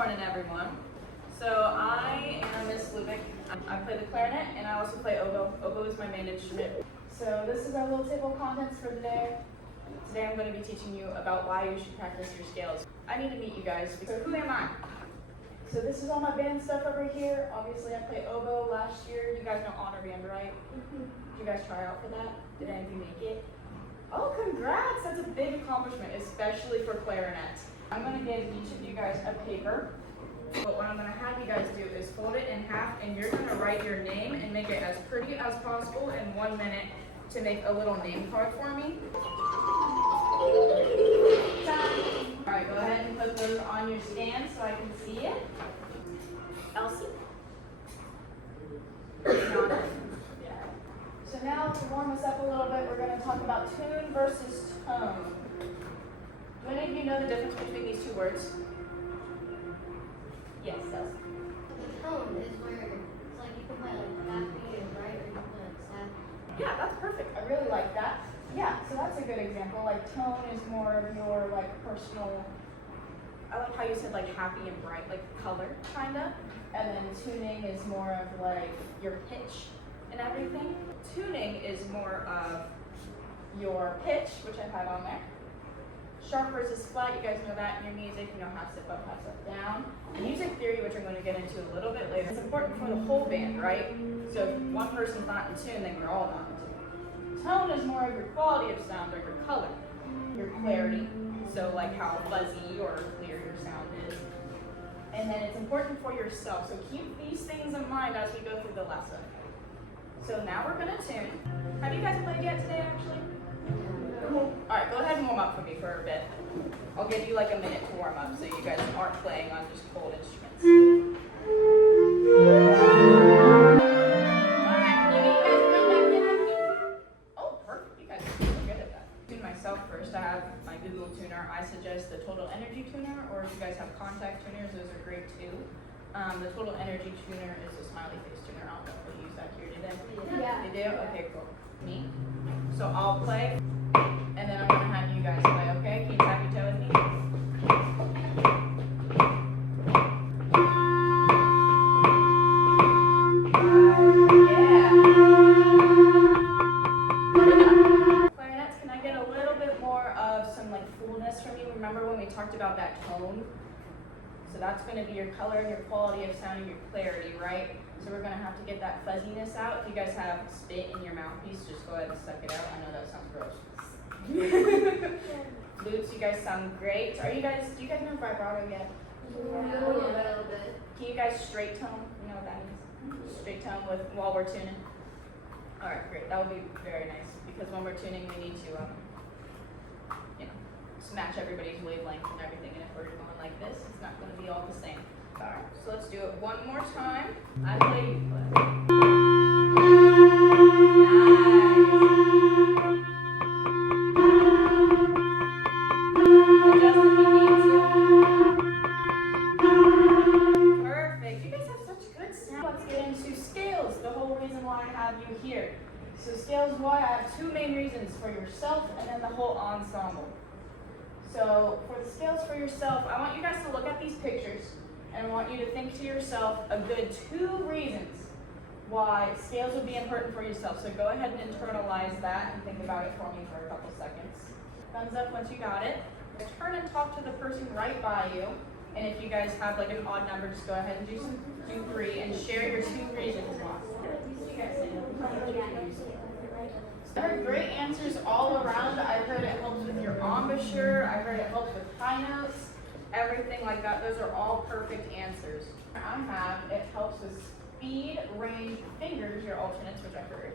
morning, everyone. So I am Miss Lubic. I play the clarinet and I also play oboe. Oboe is my main instrument. So this is our little table of contents for the day. Today I'm going to be teaching you about why you should practice your scales. I need to meet you guys. So who am I? So this is all my band stuff over here. Obviously I played oboe last year. You guys know honor band, right? Did you guys try out for that? Did any of you make it? Oh, congrats! That's a big accomplishment, especially for clarinet. I'm going to give each of you guys a paper. But what I'm going to have you guys do is fold it in half, and you're going to write your name and make it as pretty as possible in 1 minute to make a little name card for me. Alright, go ahead and put those on your stand so I can see it. Elsie? So now to warm us up a little bit, we're going to talk about tune versus tone. Do any of you know the difference between these two words? Yes, Elsie. The tone is where it's like you can play like happy and bright, or you can play like sad. Yeah, that's perfect. I really like that. Yeah, so that's a good example. Like tone is more of your like personal, I like how you said like happy and bright, like color kinda. And then tuning is more of like your pitch and everything. Tuning is more of your pitch, which I have on there. Sharp versus flat, you guys know that in your music, you know half step up, half step down. And music theory, which I'm going to get into a little bit later, it's important for the whole band, right? So if one person's not in tune, then we're all not in tune. Tone is more of your quality of sound or your color, your clarity, so like how fuzzy or clear your sound is. And then it's important for yourself, so keep these things in mind as we go through the lesson. So now we're going to tune. Have you guys played yet today, actually? Alright, go ahead and warm up for me for a bit. I'll give you like a minute to warm up so you guys aren't playing on just cold instruments. Oh, perfect. You guys are really good at that. Tune myself first. I have my Google tuner. I suggest the Total Energy tuner, or if you guys have contact tuners, those are great too. The Total Energy tuner is a smiley face tuner. I don't know if we use that here today. Yeah. You do? Okay, cool. Me? So I'll play. And then I'm going to have you guys play, okay? Can you tap your toe with me? Yeah. Clarinets, can I get a little bit more of some like fullness from you? Remember when we talked about that tone? So that's going to be your color, your quality of sound, and your clarity, right? So we're going to have to get that fuzziness out. If you guys have spit in your mouthpiece, just go ahead and suck it out. I know that sounds gross. Lutes, you guys sound great. Do you guys know vibrato yet? Yeah, a little bit. Can you guys straight tone? You know what that means? Straight tone while we're tuning. All right, great. That would be very nice because when we're tuning, we need to, match everybody's wavelength and everything. And if we're going like this, it's not going to be all the same. All right, so let's do it one more time. I play, you play. Here. So scales why I have two main reasons for yourself and then the whole ensemble. So for the scales for yourself, I want you guys to look at these pictures and I want you to think to yourself a good 2 reasons why scales would be important for yourself. So go ahead and internalize that and think about it for me for a couple seconds. Thumbs up once you got it. Turn and talk to the person right by you. And if you guys have like an odd number, just go ahead and do 3 and share your 2 reasons why. I heard great answers all around. I heard it helps with your embouchure. I heard it helps with high notes, everything like that. Those are all perfect answers. I have it helps with speed, range, fingers, your alternates, which I heard,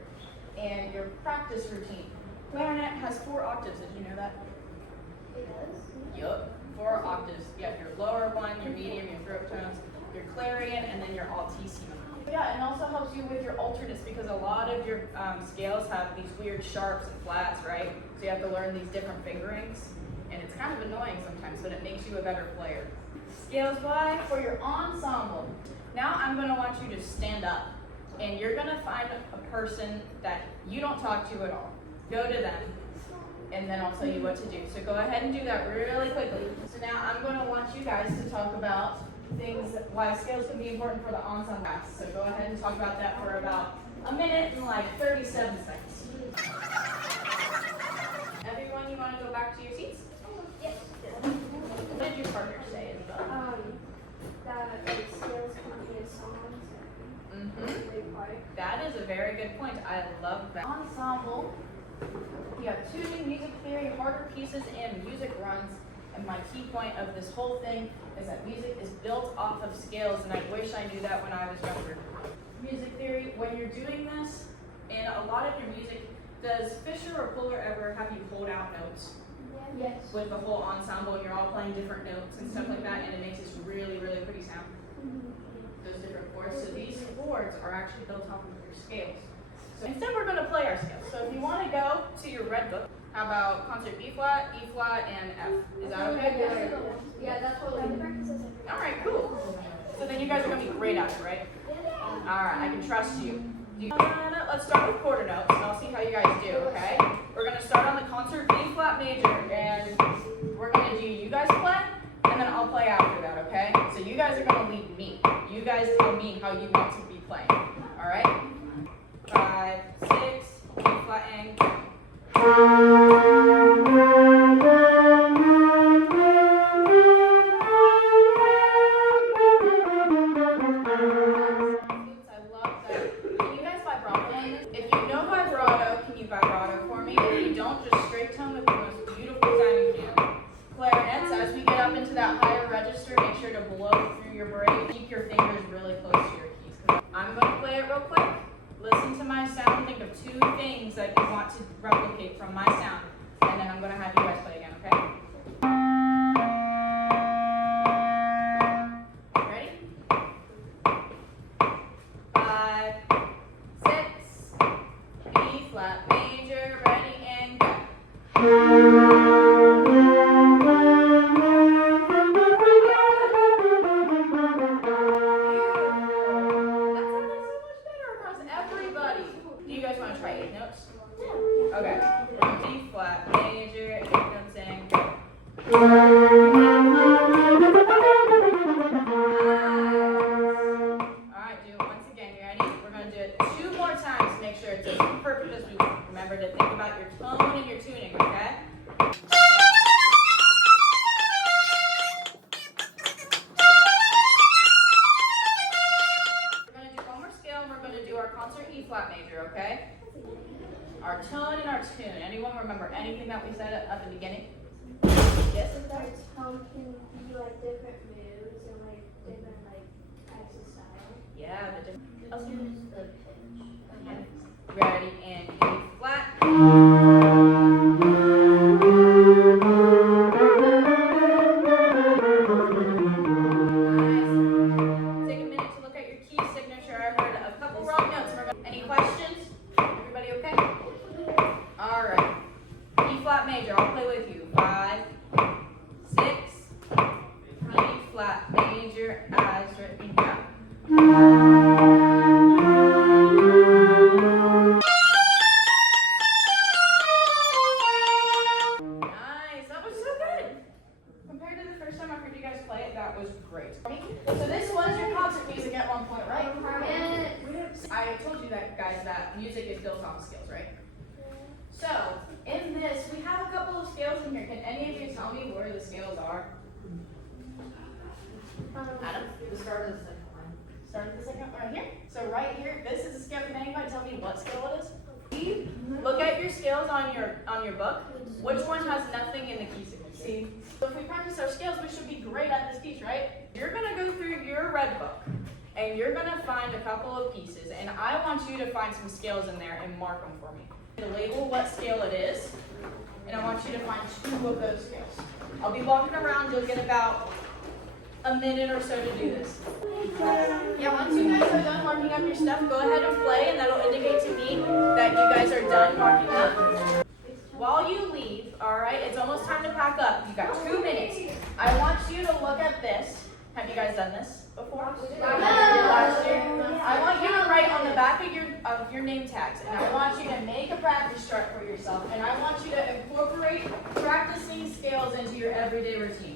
and your practice routine. Clarinet has 4 octaves. Did you know that? It does? Yup, 4 octaves. You have your lower one, your medium, your throat tones, your clarion, and then your altissimo. Yeah, and also helps you with your alternates because a lot of your scales have these weird sharps and flats, right? So you have to learn these different fingerings, and it's kind of annoying sometimes, but it makes you a better player. Scales why? For your ensemble. Now I'm going to want you to stand up, and you're going to find a person that you don't talk to at all. Go to them, and then I'll tell you what to do. So go ahead and do that really quickly. So now I'm going to want you guys to talk about things, why scales can be important for the ensemble class. So go ahead and talk about that for about a minute and like 37 seconds. Everyone, you want to go back to your seats? Yes. What did your partner say in the book? That like scales can be a song. That is a very good point. I love that. Ensemble. You have tuning, music theory, harder pieces, and music runs. And my key point of this whole thing is that music is built off of scales, and I wish I knew that when I was younger. Music theory, when you're doing this, in a lot of your music, does Fisher or Fuller ever have you hold out notes? Yes. With the whole ensemble, and you're all playing different notes and stuff like that, and it makes this really, really pretty sound. Those different chords. So these chords are actually built off of your scales. So instead we're going to play our scales. So if you want to go to your red book, how about concert B flat, E flat, and F? Is that okay? Yeah, that's what we practice. Alright, cool. So then you guys are going to be great at it, right? Alright, I can trust you. Let's start with quarter notes, and I'll see how you guys do, okay? We're going to start on the concert B flat major, and we're going to do you guys play, and then I'll play after that, okay? So you guys are going to lead me. You guys tell me how you want to be playing, alright? 5, 6, B flat, and go. That higher register, make sure to blow through your braid. Keep your fingers really close to your keys. I'm going to play it real quick. Listen to my sound. Think of 2 things that you want to replicate from my sound. And then I'm going to have you guys play again, okay? Ready? 5, 6, B flat major, ready, and go. Okay, D flat major, 8 notes and go. Alright, do it once again. You ready? We're going to do it 2 more times to make sure it's as perfect as we want. Remember to think about your tone and your tuning, okay? We're going to do one more scale, and we're going to do our concert E flat major, okay? Our tone and our tune. Anyone remember anything that we said at the beginning? Yes? Our tone can be like different moods and like different like types of style. Yeah, the different. The tune is the pitch. Okay. Ready, and E flat. Nice. Take a minute to look at your key signature. I heard a couple wrong notes. Any questions? Everybody okay? Alright. E flat major, I'll play with you. 5, 6, E flat major, as written down. Nice, that was so good. Compared to the first time I heard you guys play it, that was great. So this was your concert music at one point, right? Yes. I told you that, guys, that music is built off of scales, right? So, in this, we have a couple of scales in here. Can any of you tell me where the scales are? Adam? The start of the second line. Start at the second one right here. So right here, this is a scale. Can anybody tell me what scale it is? Look at your scales on your book. Which one has nothing in the key signature? See? So if we practice our scales, we should be great at this piece, right? You're gonna go through your red book, and you're gonna find a couple of pieces, and I want you to find some scales in there and mark them for me. To label what scale it is, and I want you to find 2 of those scales. I'll be walking around. You'll get about a minute or so to do this. Yeah, once you guys are done marking up your stuff, go ahead and play, and that'll indicate to me that you guys are done marking up. While you leave, all right, it's almost time to pack up. You got 2 minutes. I want you to look at this. Have you guys done this before? Last year. I want you to write on the back of your name tags, and I want you to make a practice chart for yourself, and I want you to incorporate practicing scales into your everyday routine.